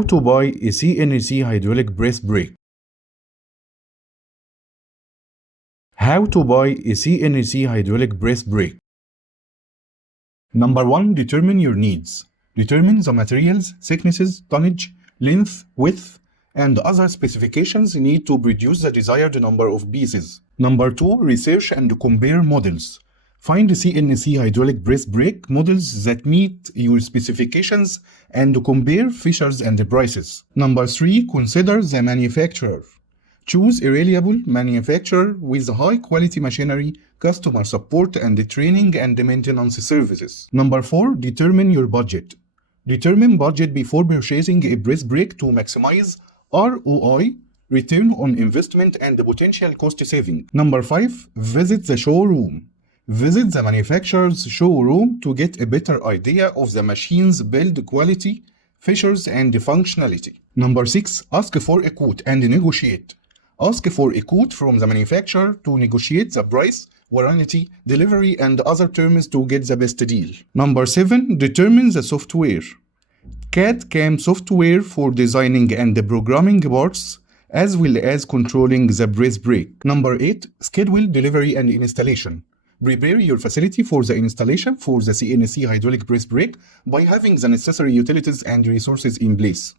How to buy a CNC hydraulic press brake. How to buy a CNC hydraulic press brake. Number 1. Determine your needs. Determine the materials, thicknesses, tonnage, length, width, and other specifications needed to produce the desired number of pieces. Number 2. Research and compare models. Find CNC hydraulic press brake models that meet your specifications and compare features and prices. Number 3. Consider the manufacturer. Choose a reliable manufacturer with high quality machinery, customer support, and training and maintenance services. Number 4. Determine your budget. Determine budget before purchasing a press brake to maximize ROI, return on investment, and potential cost saving. Number 5. Visit the showroom. Visit the manufacturer's showroom to get a better idea of the machine's build quality, features, and functionality. Number 6. Ask for a quote and negotiate. Ask for a quote from the manufacturer to negotiate the price, warranty, delivery, and other terms to get the best deal. Number 7. Determine the software. CAD/CAM software for designing and programming parts, as well as controlling the press brake. Number 8. Schedule delivery and installation. Prepare your facility for the installation for the CNC hydraulic press brake by having the necessary utilities and resources in place.